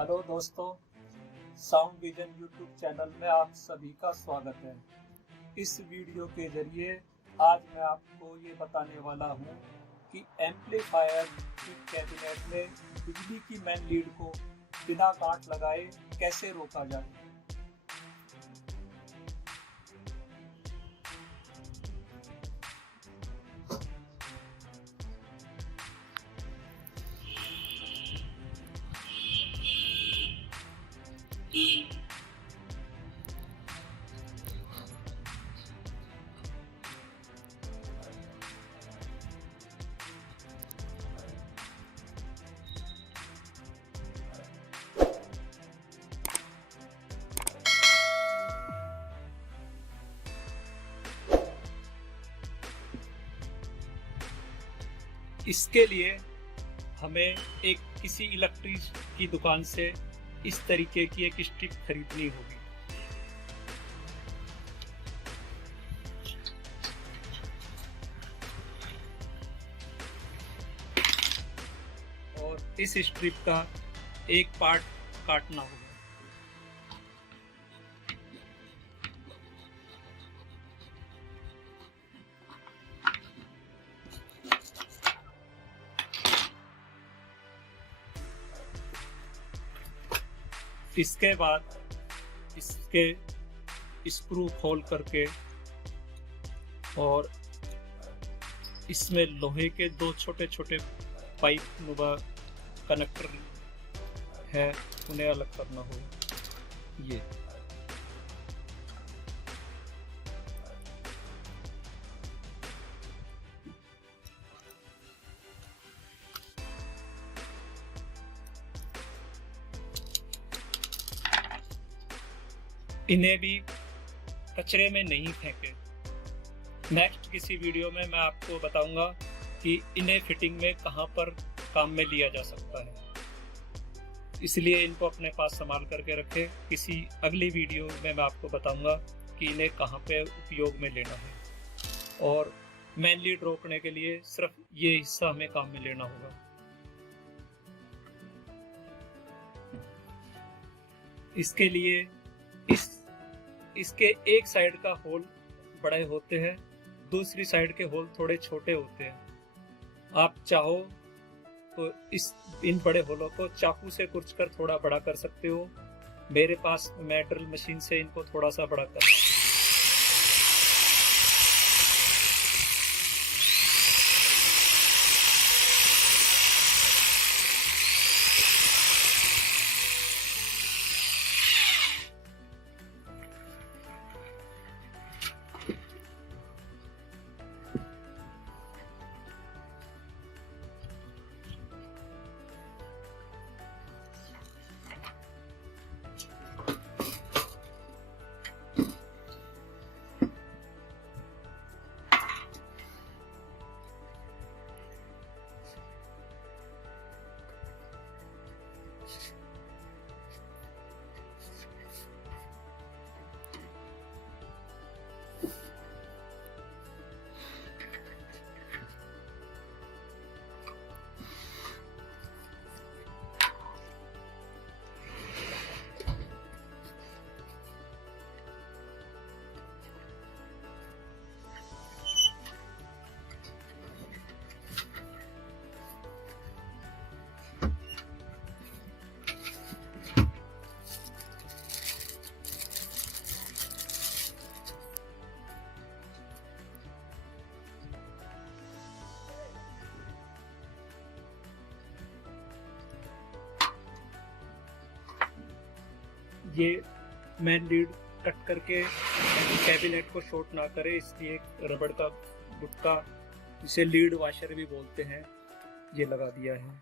Hello दोस्तों, sound vision YouTube channel में आप सभी का स्वागत है। इस वीडियो के जरिए आज मैं आपको ये बताने वाला हूँ कि एम्पलीफायर की कैबिनेट में बिजली की मेन लीड को बिना गांठ लगाए कैसे रोका जाए। इसके लिए हमें किसी इलेक्ट्रिक की दुकान से इस तरीके की एक स्ट्रिप खरीदनी होगी। और इस स्ट्रिप का एक पार्ट काटना होगा। इसके बाद इसके स्क्रू खोल करके और इसमें लोहे के दो छोटे छोटे पाइप नुमा कनेक्टर है, उन्हें अलग करना होगा। ये इन्हें भी कचरे में नहीं फेंके। नेक्स्ट किसी वीडियो में मैं आपको बताऊंगा कि इन्हें फिटिंग में कहां पर काम में लिया जा सकता है, इसलिए इनको अपने पास संभाल करके रखें। किसी अगली वीडियो में मैं आपको बताऊंगा कि इन्हें कहां पे उपयोग में लेना है। और मेन लीड रोकने के लिए सिर्फ ये हिस्सा हमें काम में लेना होगा। इसके लिए इसके एक साइड का होल बड़े होते हैं, दूसरी साइड के होल थोड़े छोटे होते हैं। आप चाहो तो इन बड़े होलों को चाकू से कुचकर थोड़ा बड़ा कर सकते हो। मेरे पास मैं ड्रिल मशीन से इनको थोड़ा सा बड़ा कर ये मेन लीड कट करके कैबिनेट को शॉर्ट ना करे, इसलिए रबड़ का गुटका, इसे लीड वाशर भी बोलते हैं, ये लगा दिया है।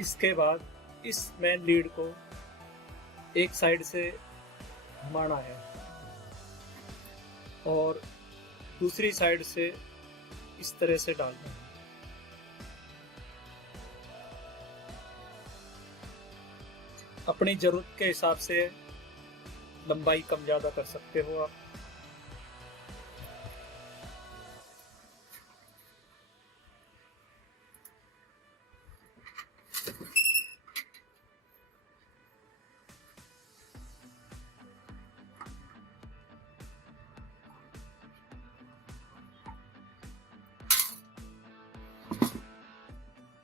इसके बाद इस मेन लीड को एक साइड से घुमाना है और दूसरी साइड से इस तरह से डालना है। अपनी जरूरत के हिसाब से लंबाई कम ज़्यादा कर सकते हो आप।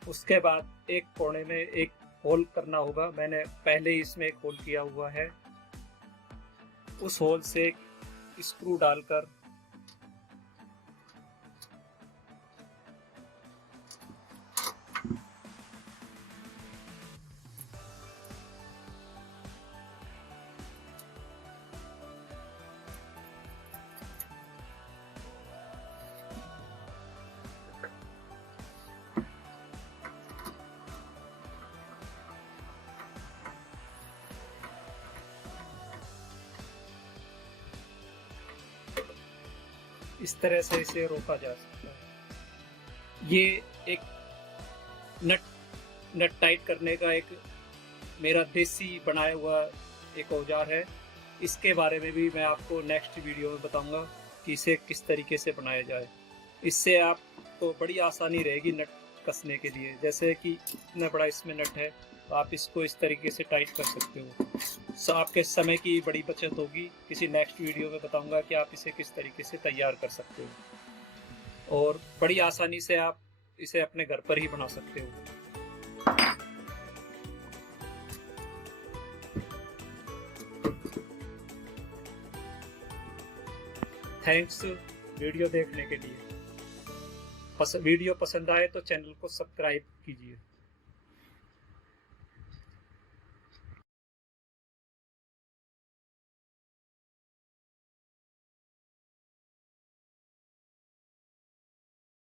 उसके बाद एक कोने में एक होल करना होगा। मैंने पहले ही इसमें एक होल किया हुआ है। उस होल से स्क्रू डालकर इस तरह से इसे रोका जा सकता है। ये एक नट टाइट करने का एक मेरा देसी बनाया हुआ एक औजार है। इसके बारे में भी मैं आपको नेक्स्ट वीडियो में बताऊंगा कि इसे किस तरीके से बनाया जाए। इससे आपको बड़ी आसानी रहेगी नट कसने के लिए। जैसे कि इतना बड़ा इसमें नट है तो आप इसको इस तरीके से टाइट कर सकते हो। आपके समय की बड़ी बचत होगी। किसी नेक्स्ट वीडियो में बताऊंगा कि आप इसे किस तरीके से तैयार कर सकते हो और बड़ी आसानी से आप इसे अपने घर पर ही बना सकते हो। थैंक्स वीडियो देखने के लिए। वीडियो पसंद आए तो चैनल को सब्सक्राइब कीजिए।